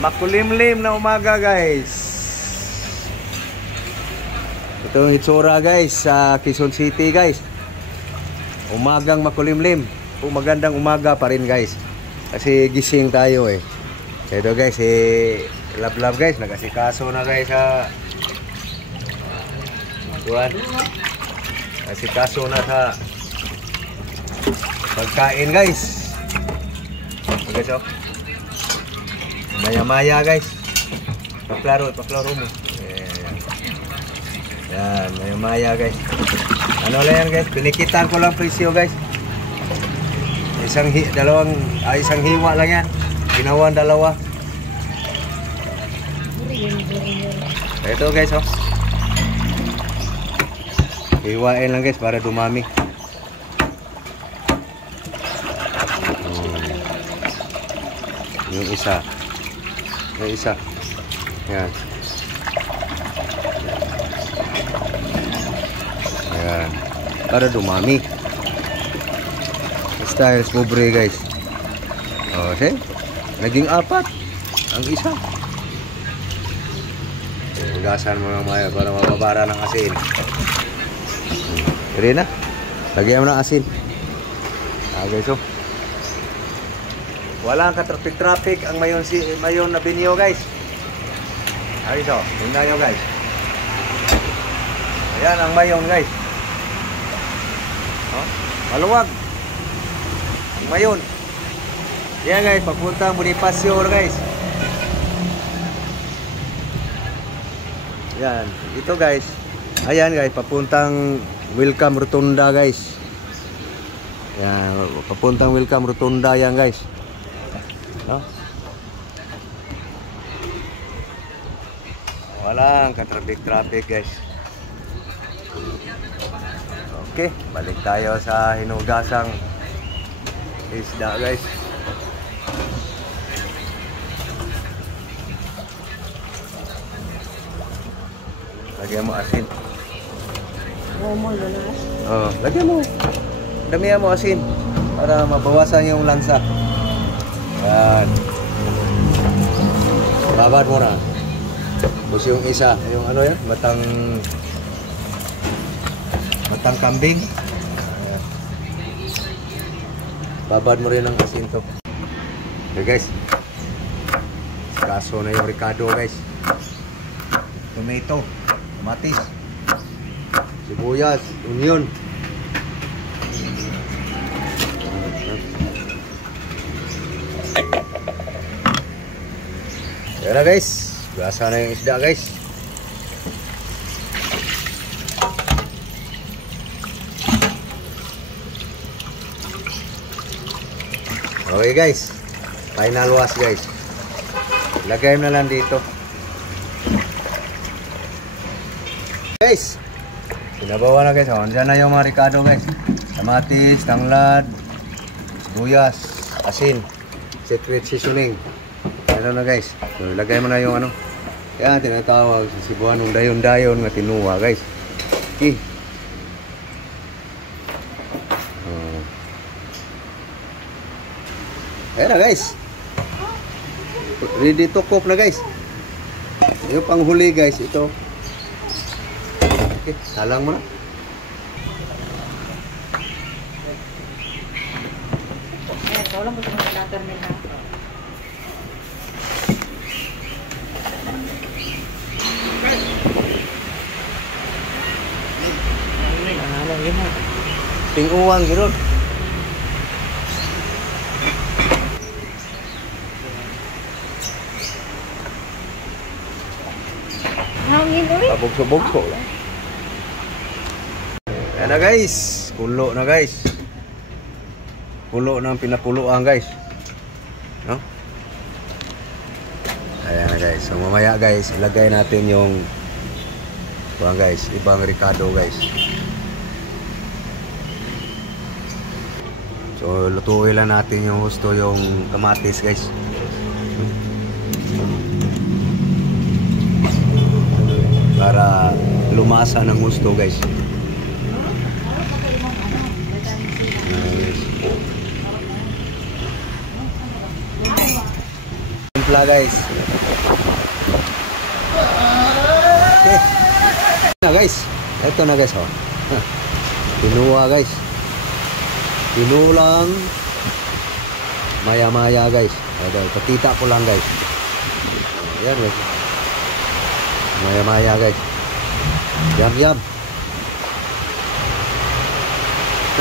Makulimlim na umaga guys. Ito yung hitsura guys sa Quezon City guys. Umagang makulimlim. Magandang umaga pa rin guys. Kasi gising tayo eh. Ito guys love guys. Nag-asikaso na guys sa buwan. Asikaso na sa pagkain guys. Okay so. Maya-maya guys. Paklaro mo. Yan, maya-maya guys. Ano lang yan guys, pinikitan ko lang presyo guys. Isang hiwa lang yan. Ginawan dalawa. Ito guys oh. Hiwain lang guys para dumami. Yung isa. Yan. Ayan. Para dumami. Style pobre guys. Oh, see? Naging 4 ang isa. Hugasan mo lang maya para mababara ng asin. Pwede na. Lagyan mo ng asin. Okay, so. Walang ka-traffic ang mayon na binyo guys. Ayun so, tingnan nyo guys. Ayan ang mayon guys. Oh, maluwag. Ang mayon. Ayan guys, papuntang Bonifacio guys. Ayan, ito guys. Ayan guys, papuntang Welcome Rotunda guys. Ayan, papuntang Welcome Rotunda yan guys. No? Walang ka-traffic guys. Okay, balik tayo sa hinugasang isda guys. Lagyan mo asin. Oh, lagyan mo. Damihan mo asin para mabawasan yung lansa. Yan. Babad mo na. Tapos yung isa, yung ano yan, batang kambing. Babad mo rin ang asin to. Okay guys. Kaso na yung ricado guys. Tomato, kamatis, sibuyas, onion. Yan na guys, gasa na yung isda guys. Okay guys, final wash guys. Lagay mo na lang dito. Guys, pinabawa na guys. O, andyan na yung mga ricado guys. Kamatis, tanglad, sibuyas, asin, secret seasoning. Ano na guys, so, ilagay mo na yung ano. Yan, tinatawag sa Cebuano ng dayon-dayon nga tinuwa guys. Okay. Ayan na guys. Ready to cook na guys. Yung panghuli guys, ito. Okay, salang mo na. Ito lang gusto mo na-termin na. Ting-uwang gano'n. Pabugso-bugso lang. Ayan na guys. Kulo na guys. Kulo ng pinakuluan guys. No? Ayan na guys. So mamaya guys, ilagay natin yung guys, ibang ricado guys. So lutuin lang natin yung gusto yung kamatis guys. Para lumasa ng gusto guys. timpla guys. Okay. Na guys. Ito na guys oh. Kinuha guys. Tinulang maya-maya guys. Ayan, pakita ko lang guys. Ayan guys. Maya-maya guys. Yum.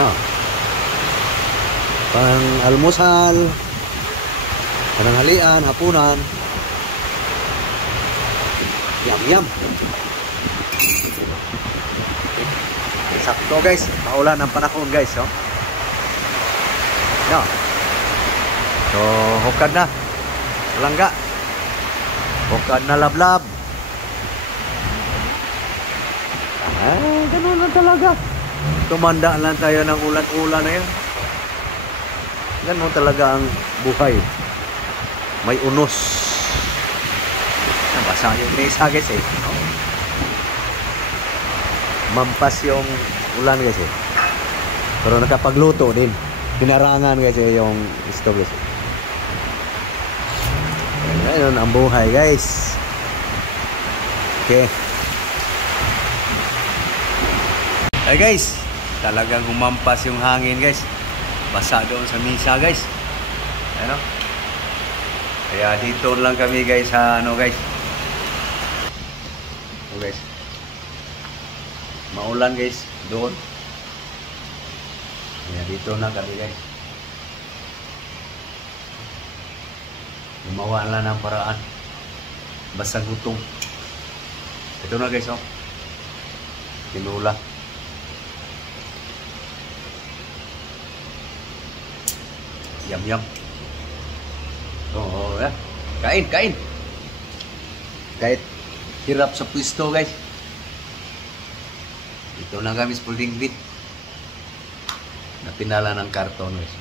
No. Pang almusal, pananghalian, hapunan. Yum. Sakto guys, maulan ang panahon guys, oh. No. So, hukad na. Langga. Hukad na lablab. Ganun lang talaga. Tumanda lang tayo ng ulan-ulan na yan. Ganun talaga ang buhay. May unos. Nabasa yung mesa guys eh. Mampas yung ulan guys eh. Pero nakapagluto din. Pinarangan guys eh yung stove guys eh. Ayun ang buhay guys. Okay. Hey guys, talagang humampas yung hangin guys. Basa doon sa misa guys. Ano? Kaya dito lang kami guys sa ano guys. Oh guys. Maulan guys doon. Kaya dito na kami guys. Gumawa lang ng paraan. Basta gutom. Ito na guys oh. Tinula. Yum. Oh, ya. Kain. Kahit hirap sa pwesto, guys. Ito na kami sa pulding bit. Na pinala ng karton, guys.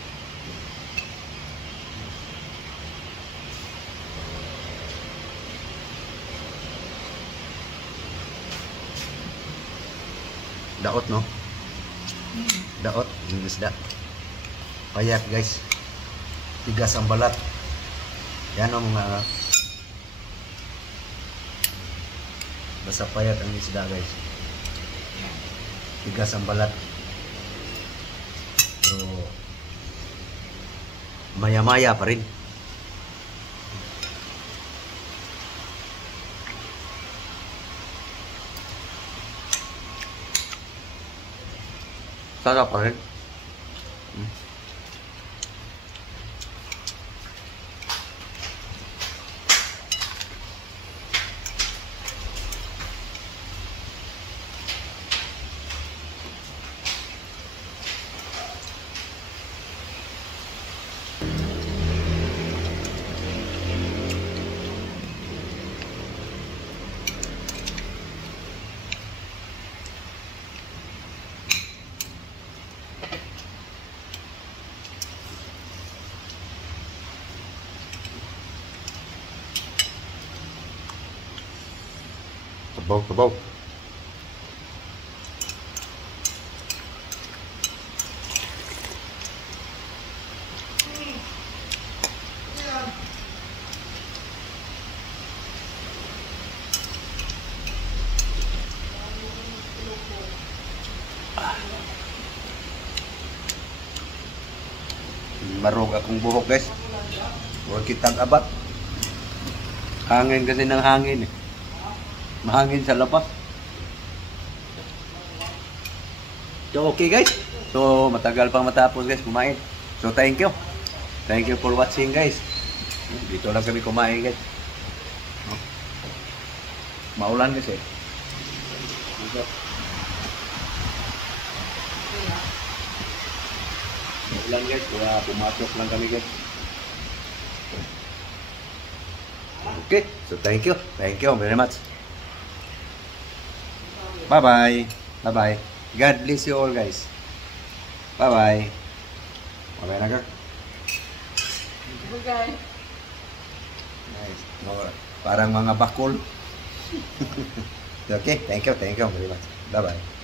Daot, no? Daot, yung isda. Payat, guys. Tigas ang balat. Yan ang mga basta payat ang isda guys. Tigas ang balat. Pero maya-maya pa rin. Sarap pa rin. Sabaw. Marog akong buhok guys. Huwag kitang abat. Hangin kasi ng hangin eh. Mahangin sa labas. So okay guys. So matagal pang matapos guys kumain. So thank you. Thank you for watching guys. Dito lang kami kumain guys. Maulan kasi. Maulan guys. Kaya pumasok lang kami guys. Okay. So thank you. Thank you very much. Bye-bye. Bye-bye. God bless you all, guys. Bye-bye. Bye-bye na ka. Bye. Nice. Parang mga bakol. Okay. Thank you very much. Bye-bye.